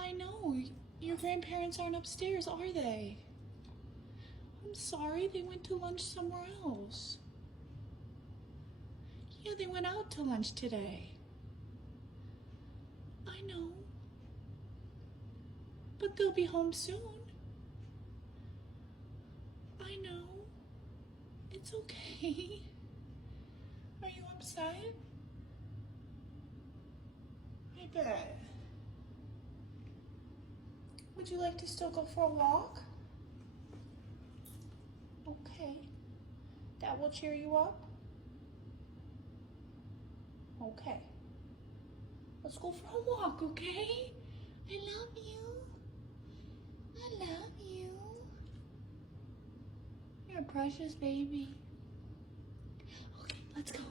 I know. Your grandparents aren't upstairs, are they? I'm sorry, they went to lunch somewhere else. Yeah, they went out to lunch today. I know. But they'll be home soon. I know. It's okay. Are you upset? I bet. Would you like to still go for a walk? Okay. That will cheer you up? Okay. Let's go for a walk, okay? I love you. I love you. You're a precious baby. Okay, let's go.